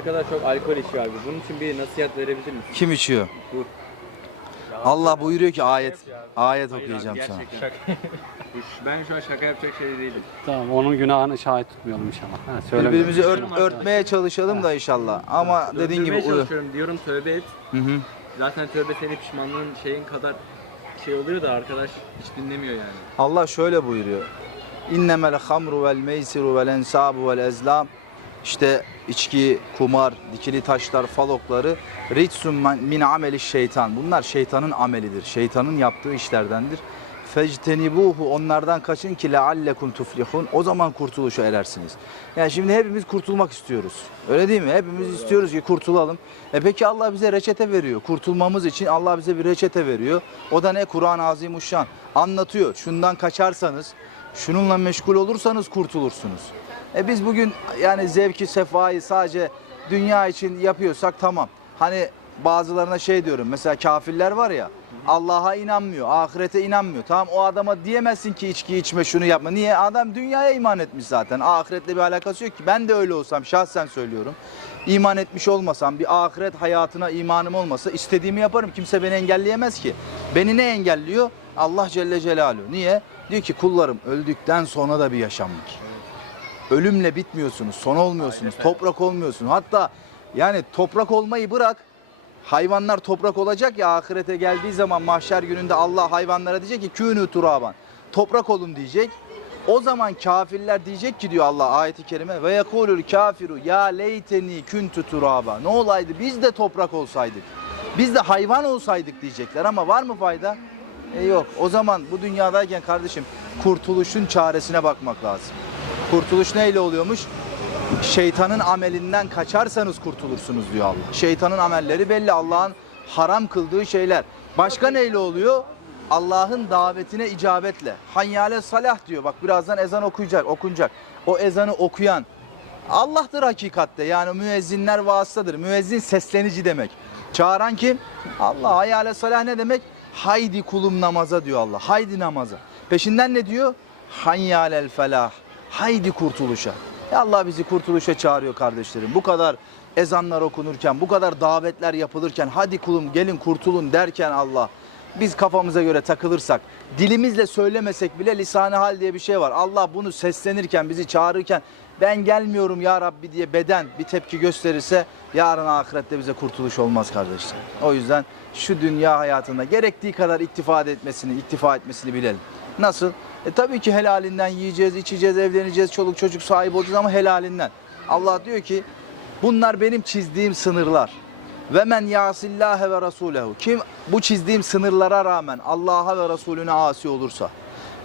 Ne kadar çok alkol içiyor abi. Bunun için bir nasihat verebilir misin? Kim içiyor? Dur. Allah buyuruyor ki ayet ayet Hayır okuyacağım abi, sana. gerçekten. ben şu an şaka yapacak şey değilim. Tamam onun günahını şahit tutmayalım inşallah. Ha. Birbirimizi ört- örtmeye çalışalım da inşallah. Ama dediğin gibi Döndürmeye uyu. çalışıyorum diyorum tövbe et. Hı hı. Zaten tövbe senin pişmanlığın şeyin kadar şey oluyor da arkadaş hiç dinlemiyor yani. Allah şöyle buyuruyor. İnnemel hamru vel meysiru vel ensabu vel ezlam. İşte içki, kumar, dikili taşlar, falokları ritsun min ameli şeytan. Bunlar şeytanın amelidir. Şeytanın yaptığı işlerdendir. Fectenibuhu onlardan kaçın ki leallekum tuflihun. O zaman kurtuluşa erersiniz. Yani şimdi hepimiz kurtulmak istiyoruz. Öyle değil mi? Hepimiz istiyoruz ki kurtulalım. E peki Allah bize reçete veriyor. Kurtulmamız için Allah bize bir reçete veriyor. O da ne? Kur'an-ı Azimuşşan. Anlatıyor. Şundan kaçarsanız, şununla meşgul olursanız kurtulursunuz. E biz bugün yani zevki, sefayı sadece dünya için yapıyorsak tamam. Hani bazılarına şey diyorum. Mesela kafirler var ya. Allah'a inanmıyor, ahirete inanmıyor. Tamam o adama diyemezsin ki içki içme şunu yapma. Niye? Adam dünyaya iman etmiş zaten. Ahiretle bir alakası yok ki. Ben de öyle olsam şahsen söylüyorum. İman etmiş olmasam, bir ahiret hayatına imanım olmasa istediğimi yaparım. Kimse beni engelleyemez ki. Beni ne engelliyor? Allah Celle Celaluhu. Niye? Diyor ki kullarım öldükten sonra da bir yaşam var. Ölümle bitmiyorsunuz, son olmuyorsunuz, toprak olmuyorsunuz. Hatta yani toprak olmayı bırak, hayvanlar toprak olacak ya ahirete geldiği zaman mahşer gününde Allah hayvanlara diyecek ki künü turaban. Toprak olun diyecek. O zaman kafirler diyecek ki diyor Allah ayeti kerime ve yekulul kafiru ya leyteni kuntu turaba. Ne olaydı biz de toprak olsaydık. Biz de hayvan olsaydık diyecekler ama var mı fayda? E yok. O zaman bu dünyadayken kardeşim kurtuluşun çaresine bakmak lazım. Kurtuluş neyle oluyormuş? Şeytanın amelinden kaçarsanız kurtulursunuz diyor Allah. Şeytanın amelleri belli. Allah'ın haram kıldığı şeyler. Başka neyle oluyor? Allah'ın davetine icabetle. Hanyale salah diyor. Bak birazdan ezan okuyacak, okunacak. O ezanı okuyan Allah'tır hakikatte. Yani müezzinler vasıtadır. Müezzin seslenici demek. Çağıran kim? Allah. Hayale salah ne demek? Haydi kulum namaza diyor Allah. Haydi namaza. Peşinden ne diyor? Hanyalel felah. Haydi kurtuluşa. Allah bizi kurtuluşa çağırıyor kardeşlerim. Bu kadar ezanlar okunurken, bu kadar davetler yapılırken, hadi kulum gelin kurtulun derken Allah biz kafamıza göre takılırsak, dilimizle söylemesek bile lisan hal diye bir şey var. Allah bunu seslenirken, bizi çağırırken ben gelmiyorum ya Rabbi diye beden bir tepki gösterirse yarın ahirette bize kurtuluş olmaz kardeşler. O yüzden şu dünya hayatında gerektiği kadar iktifa etmesini, iktifa etmesini bilelim. Nasıl? E tabii ki helalinden yiyeceğiz, içeceğiz, evleneceğiz, çoluk çocuk sahibi olacağız ama helalinden. Allah diyor ki bunlar benim çizdiğim sınırlar. Ve men yasillâhe ve rasûlehu. Kim bu çizdiğim sınırlara rağmen Allah'a ve Resulüne asi olursa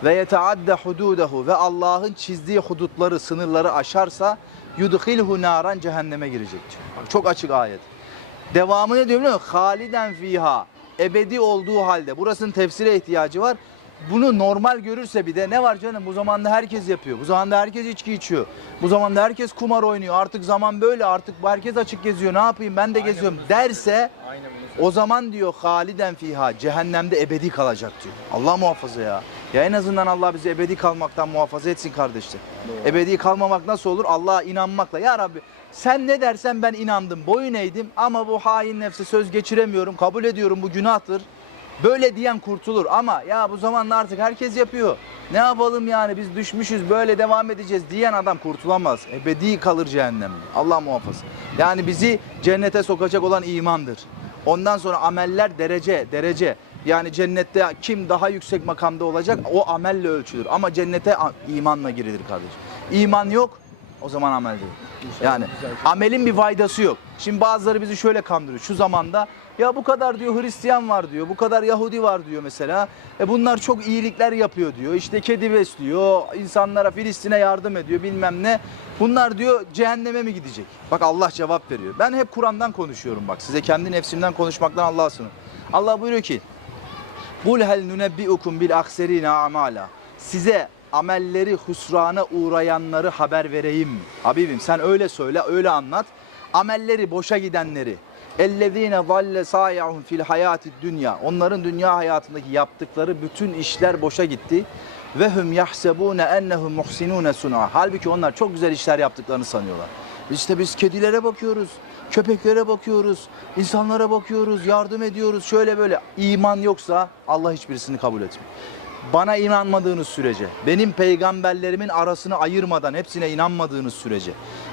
ve yeteadde hududehu ve Allah'ın çizdiği hudutları, sınırları aşarsa yudhilhu naran cehenneme girecek çok açık ayet. Devamı ne diyor biliyor musun? Haliden fiha. Ebedi olduğu halde. Burasının tefsire ihtiyacı var. Bunu normal görürse bir de ne var canım bu zamanda herkes yapıyor. Bu zamanda herkes içki içiyor. Bu zamanda herkes kumar oynuyor. Artık zaman böyle artık herkes açık geziyor. Ne yapayım ben de geziyorum derse Aynen bunu o zaman diyor haliden fiha cehennemde ebedi kalacak diyor. Allah muhafaza ya. Ya en azından Allah bizi ebedi kalmaktan muhafaza etsin kardeşler. Ebedi kalmamak nasıl olur? Allah'a inanmakla. Ya Rabbi sen ne dersen ben inandım, boyun eğdim ama bu hain nefse söz geçiremiyorum, kabul ediyorum bu günahtır. Böyle diyen kurtulur ama ya bu zamanda artık herkes yapıyor. Ne yapalım yani biz düşmüşüz böyle devam edeceğiz diyen adam kurtulamaz. Ebedi kalır cehennemde. Allah muhafaza. Yani bizi cennete sokacak olan imandır. Ondan sonra ameller derece derece. Yani cennette kim daha yüksek makamda olacak o amelle ölçülür. Ama cennete imanla girilir kardeşim. İman yok o zaman amel değil. Yani amelin bir faydası yok. Şimdi bazıları bizi şöyle kandırıyor. Şu zamanda ya bu kadar diyor Hristiyan var diyor. Bu kadar Yahudi var diyor mesela. E bunlar çok iyilikler yapıyor diyor. İşte kedi besliyor. insanlara Filistin'e yardım ediyor bilmem ne. Bunlar diyor cehenneme mi gidecek? Bak Allah cevap veriyor. Ben hep Kur'an'dan konuşuyorum bak. Size kendi nefsimden konuşmaktan Allah'a sığınırım. Allah buyuruyor ki Kul hel nunebbiukum bil akserine amala. Size amelleri husrana uğrayanları haber vereyim? Habibim sen öyle söyle, öyle anlat. Amelleri boşa gidenleri. Ellezine zalle sa'yahum fil hayati dünya. Onların dünya hayatındaki yaptıkları bütün işler boşa gitti. Ve hum yahsebune ennehum muhsinune suna. Halbuki onlar çok güzel işler yaptıklarını sanıyorlar. İşte biz kedilere bakıyoruz, köpeklere bakıyoruz, insanlara bakıyoruz, yardım ediyoruz. Şöyle böyle iman yoksa Allah hiçbirisini kabul etmiyor. Bana inanmadığınız sürece, benim peygamberlerimin arasını ayırmadan hepsine inanmadığınız sürece,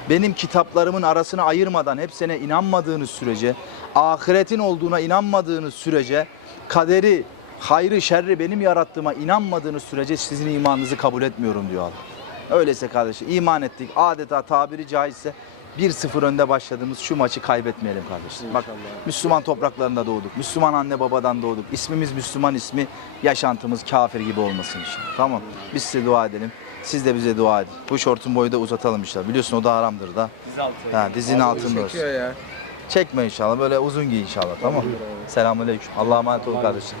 benim kitaplarımın arasını ayırmadan hepsine inanmadığınız sürece, ahiretin olduğuna inanmadığınız sürece, kaderi, hayrı, şerri benim yarattığıma inanmadığınız sürece sizin imanınızı kabul etmiyorum diyor Allah. Öyleyse kardeşim iman ettik. Adeta tabiri caizse 1-0 önde başladığımız şu maçı kaybetmeyelim kardeşim. Bak Müslüman topraklarında doğduk. Müslüman anne babadan doğduk. İsmimiz Müslüman ismi. Yaşantımız kafir gibi olmasın inşallah. Tamam. Biz size dua edelim. Siz de bize dua edin. Bu şortun boyu da uzatalım inşallah. Biliyorsun o da haramdır da. Diz altı. Ha, dizinin altında olsun. Çekiyor ya. Çekme inşallah. Böyle uzun giy inşallah. Tamam. Selamünaleyküm. Allah'a emanet ol kardeşim.